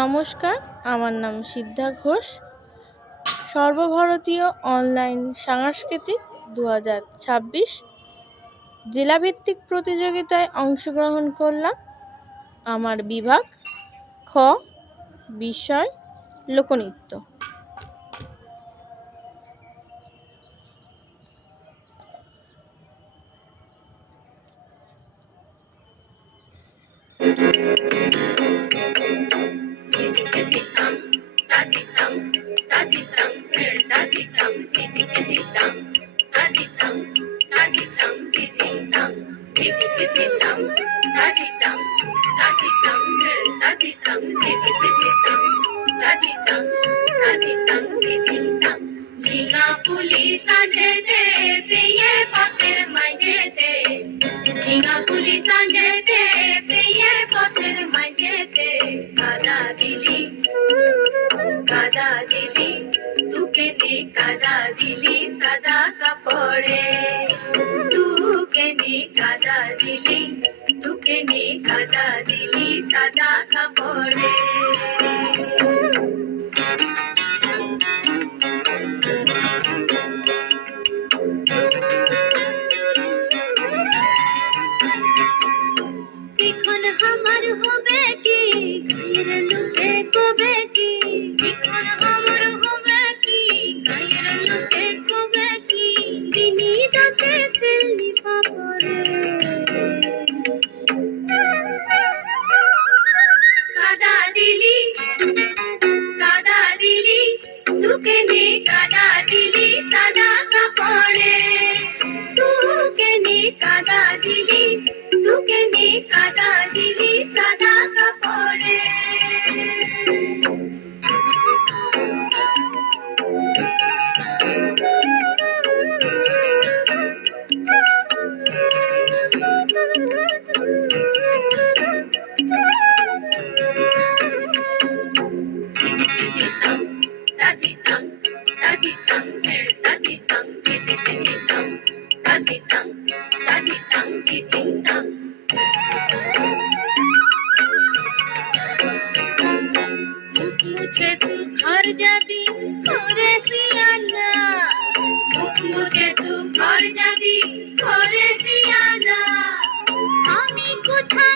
নমস্কার, আমার নাম সিদ্ধা ঘোষ। সর্বভারতীয় অনলাইন সাংস্কৃতিক 2026 জেলাভিত্তিক প্রতিযোগিতায় অংশগ্রহণ করলাম। আমার বিভাগ খ, বিষয় লোকনৃত্য। ঝিঙা ফুলি সাজেতে পেয়ে পথের মাঝেতে, ঝিঙা ফুলি সাজেতে পেয়ে পথের মাঝেতে, কাদা দিলি তুকে নে কাদা দিলি সাদা কাপড়ে, তুকে নে কাদা দিলি, তুকে নে কাদা দিলি সাদা কাপড়ে। এখন আমার হবে কি গায়ের লোকে কবে কি, এখন আমার হবে কি গায়ের লোকে কবে কি, দিনী দাসে ফেললি পাপড়ে, কাদা দিলি তুকে নে কাদা দিলি সাদা কাপড়ে, তুকে নে কাদা দিলি, তুকে নে কাদা দিলি সাদা কাপড়ে। मुझे तू घर जाबी घरे सियाना, मुझे तू घर जाबी घरे सियाना, আমি কোথা